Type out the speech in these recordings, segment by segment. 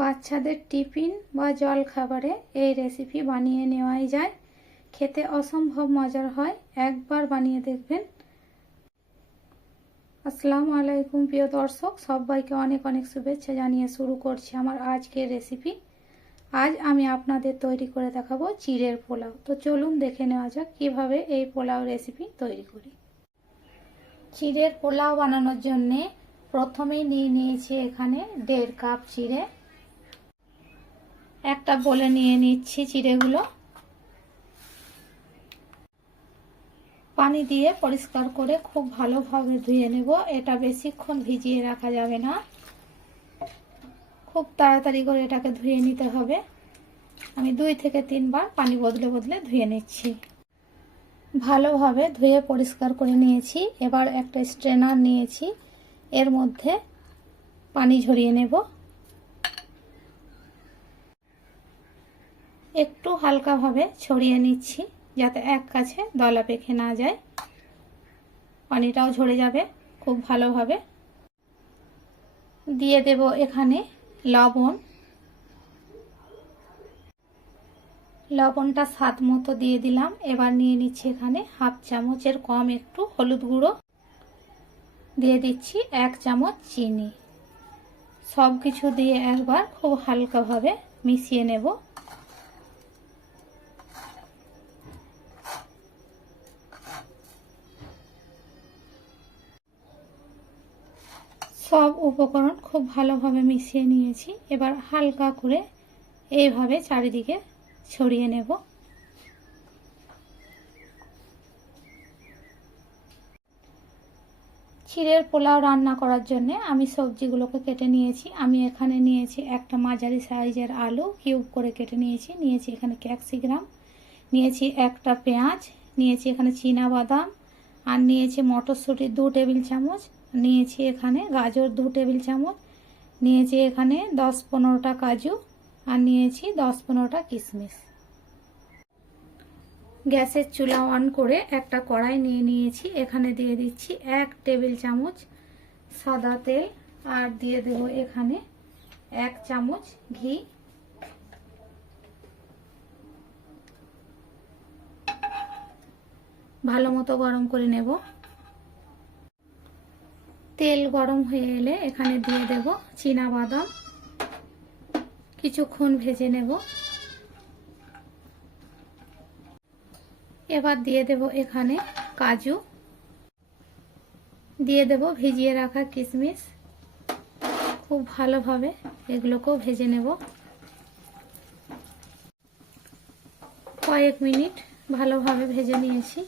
বাচ্চাদের টিফিন বা জল খাবারে এই রেসিপি বানিয়ে নেওয়াই যায়। খেতে অসম্ভব মজার হয়, একবার বানিয়ে দেখবেন। আসসালামু আলাইকুম প্রিয় দর্শক, সবাইকে অনেক অনেক শুভেচ্ছা জানিয়ে শুরু করছি আমার আজকের রেসিপি। আজ আমি আপনাদের তৈরি করে দেখাবো চিড়ের পোলাও। তো চলুন দেখে নেওয়া যাক কিভাবে এই পোলাও রেসিপি তৈরি করি। চিড়ের পোলাও বানানোর জন্যে প্রথমেই নিয়েছি এখানে 1.5 কাপ চিড়ে। একটা বলে নিয়ে নিচ্ছি চিড়েগুলো। পানি দিয়ে পরিষ্কার করে খুব ভালোভাবে ধুয়ে নেব। এটা বেশিক্ষণ ভিজিয়ে রাখা যাবে না, খুব তাড়াতাড়ি করে এটাকে ধুয়ে নিতে হবে। আমি 2 থেকে 3 বার পানি বদলে বদলে ধুয়ে নিচ্ছি। ভালোভাবে ধুয়ে পরিষ্কার করে নিয়েছি। এবার একটা স্ট্রেনার নিয়েছি, এর মধ্যে পানি ঝরিয়ে নেব। একটু হালকাভাবে ছড়িয়ে নিচ্ছি যাতে এক কাছে দলা পেকে না যায়। পানিটাও ঝরে যাবে খুব ভালোভাবে। দিয়ে দেব এখানে লবণ। লবণটা স্বাদ মতো দিয়ে দিলাম। এবার নিয়ে নিচ্ছি এখানে 1/2 চামচের কম একটু হলুদ গুঁড়ো। দিয়ে দিচ্ছি 1 চামচ চিনি। সব কিছু দিয়ে একবার খুব হালকাভাবে মিশিয়ে নেব। সব উপকরণ খুব ভালোভাবে মিশিয়ে নিয়েছি। এবার হালকা করে এইভাবে চারিদিকে ছড়িয়ে নেব। চিড়ের পোলাও রান্না করার জন্য আমি সবজিগুলোকে কেটে নিয়েছি। আমি এখানে নিয়েছি একটা মাঝারি সাইজের আলু, কিউব করে কেটে নিয়েছি। নিয়েছি এখানে ক্যাপসিকাম, নিয়েছি একটা পেঁয়াজ, নিয়েছি এখানে চীনাবাদাম, আর নিয়েছি মটরশুঁটি 2 টেবিল চামচ, নিয়েছি এখানে গাজর 2 টেবিল চামচ, নিয়েছি এখানে 10-15টা কাজু, আর নিয়েছি 10-15টা কিশমিশ। গ্যাসের চুলা অন করে একটা কড়াই নিয়ে নিয়েছি। এখানে দিয়ে দিচ্ছি 1 টেবিল চামচ সাদা তেল, আর দিয়ে দেব এখানে 1 চামচ ঘি। ভালো মতো গরম করে নেব। তেল গরম হয়ে এলে এখানে দিয়ে দেব চীনাবাদাম, কিছুক্ষণ ভেজে নেব। এবার দিয়ে দেব এখানে কাজু, দিয়ে দেব ভিজিয়ে রাখা কিশমিশ। খুব ভালোভাবে এগুলোকেও ভেজে নেব। কয়েক মিনিট ভালোভাবে ভেজে নিয়েছি,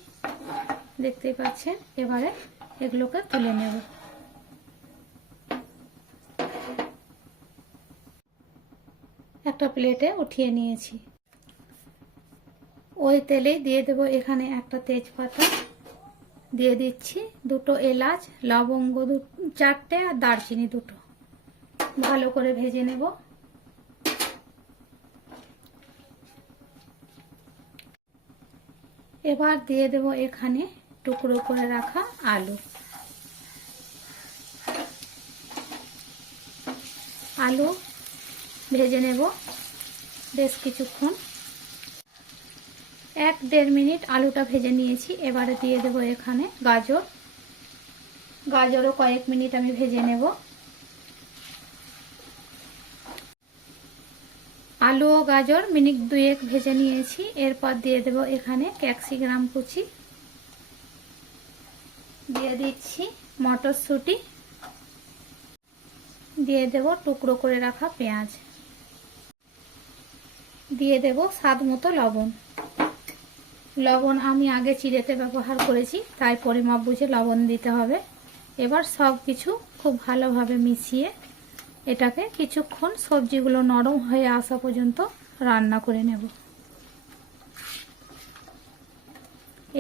দেখতেই পাচ্ছেন। এবারে এগুলোকে তুলে নেব। একটা প্লেটে উঠিয়ে নিয়েছি। ওই তেলেই দিয়ে দেব এখানে একটা তেজপাতা, দিয়ে দিচ্ছি 2টো এলাচ, লবঙ্গ 4টে, আর দারচিনি 2টো। ভালো করে ভেজে নেব। এবার দিয়ে দেব এখানে টুকরো করে রাখা আলু। আলু ভেজে নেব বেশ কিছুক্ষণ। 1-1.5 মিনিট আলুটা ভেজে নিয়েছি। এবারে দিয়ে দেব এখানে গাজর। গাজরও কয়েক মিনিট আমি ভেজে নেব। আলু ও গাজর মিনিট 2 ভেজে নিয়েছি। এরপর দিয়ে দেব এখানে ক্যাপসিকাম কুচি, দিয়ে দিচ্ছি মটরশুঁটি, দিয়ে দেব টুকরো করে রাখা পেঁয়াজ, দিয়ে দেব স্বাদ মতো লবণ। লবণ আমি আগে চিড়েতে ব্যবহার করেছি, তাই পরিমাপ বুঝে লবণ দিতে হবে। এবার সব কিছু খুব ভালোভাবে মিশিয়ে এটাকে কিছুক্ষণ সবজিগুলো নরম হয়ে আসা পর্যন্ত রান্না করে নেব।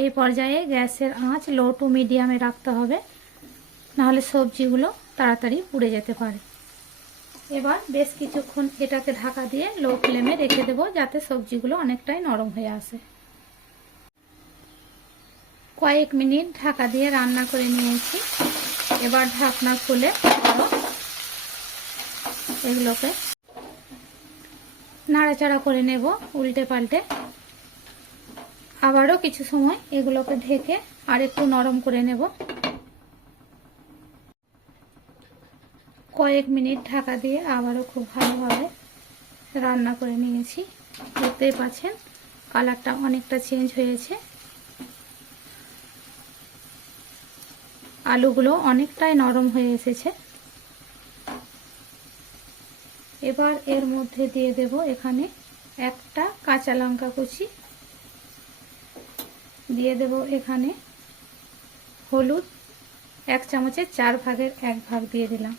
এই পর্যায়ে গ্যাসের আঁচ লো টু মিডিয়ামে রাখতে হবে, নাহলে সবজিগুলো তাড়াতাড়ি পুড়ে যেতে পারে। এবার বেশ কিছুক্ষণ এটাকে ঢাকা দিয়ে লো ফ্লেমে রেখে দেব, যাতে সবজিগুলো অনেকটাই নরম হয়ে আসে। কয়েক মিনিট ঢাকা দিয়ে রান্না করে নিয়েছি। এবার ঢাকনা খুলে এগুলোকে নাড়াচাড়া করে নেব উল্টে পাল্টে। আবারও কিছু সময় এগুলোকে ঢেকে আর একটু নরম করে নেব। কয়েক মিনিট ঢাকা দিয়ে আবারও খুব ভালোভাবে রান্না করে নিয়েছি। দেখতেই পাচ্ছেন কালারটা অনেকটা চেঞ্জ হয়েছে, আলুগুলো অনেকটাই নরম হয়ে এসেছে। এবার এর মধ্যে দিয়ে দেব এখানে একটা কাঁচা লঙ্কা কুচি, দিয়ে দেব এখানে হলুদ 1 চামচের 4 ভাগের 1 ভাগ দিয়ে দিলাম।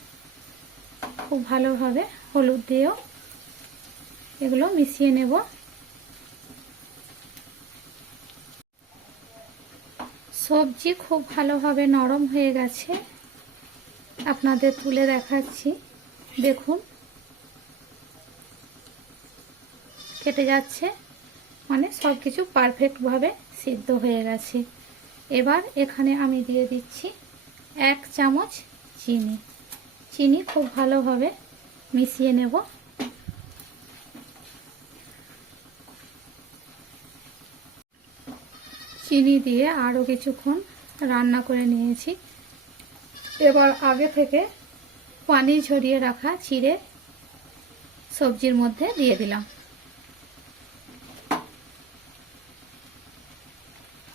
খুব ভালোভাবে হলুদ দিয়েও এগুলো মিশিয়ে নেব। সবজি খুব ভালোভাবে নরম হয়ে গেছে, আপনাদের তুলে দেখাচ্ছি। দেখুন কেটে যাচ্ছে, মানে সব কিছু পারফেক্টভাবে সিদ্ধ হয়ে গেছে। এবার এখানে আমি দিয়ে দিচ্ছি 1 চামচ চিনি। চিনি খুব ভালোভাবে মিশিয়ে নেব। চিনি দিয়ে আরও কিছুক্ষণ রান্না করে নিয়েছি। এবার আগে থেকে পানি ঝরিয়ে রাখা চিড়ে সবজির মধ্যে দিয়ে দিলাম।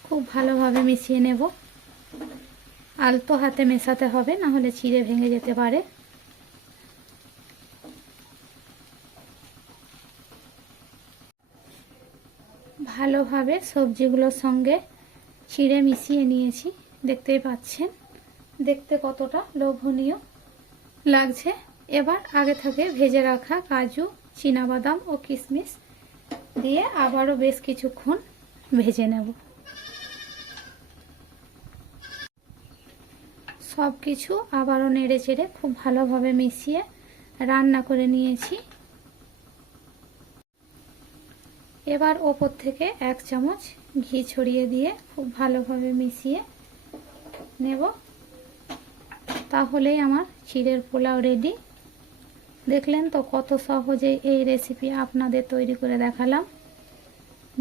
খুব ভালোভাবে মিশিয়ে নেব। আলতো হাতে মেশাতে হবে, না হলে চিড়ে ভেঙে যেতে পারে। ভালোভাবে সবজিগুলোর সঙ্গে চিড়ে মিশিয়ে নিয়েছি, দেখতেই পাচ্ছেন দেখতে কতটা লোভনীয় লাগছে। এবার আগে থেকে ভেজে রাখা কাজু, চীনাবাদাম ও কিশমিশ দিয়ে আবারও বেশ কিছুক্ষণ ভেজে নেব। সব কিছু আবারও নেড়ে চেড়ে খুব ভালোভাবে মিশিয়ে রান্না করে নিয়েছি। এবার ওপর থেকে 1 চামচ ঘি ছড়িয়ে দিয়ে খুব ভালোভাবে মিশিয়ে নেব। তাহলেই আমার চিড়ের পোলাও রেডি। দেখলেন তো কত সহজে এই রেসিপি আপনাদের তৈরি করে দেখালাম।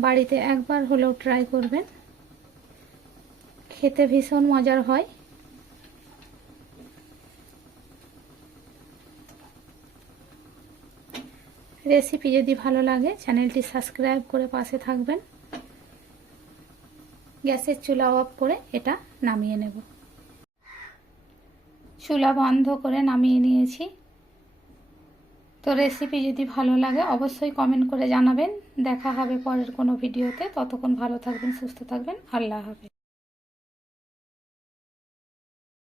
বাড়িতে একবার হলেও ট্রাই করবেন, খেতে ভীষণ মজার হয়। রেসিপি যদি ভালো লাগে চ্যানেলটি সাবস্ক্রাইব করে পাশে থাকবেন। গ্যাসের চুলা অফ করে এটা নামিয়ে নেব। চুলা বন্ধ করে নামিয়ে নিয়েছি। তো রেসিপি যদি ভালো লাগে অবশ্যই কমেন্ট করে জানাবেন। দেখা হবে পরের কোনো ভিডিওতে। ততক্ষণ ভালো থাকবেন, সুস্থ থাকবেন। আল্লাহ হাফেজ।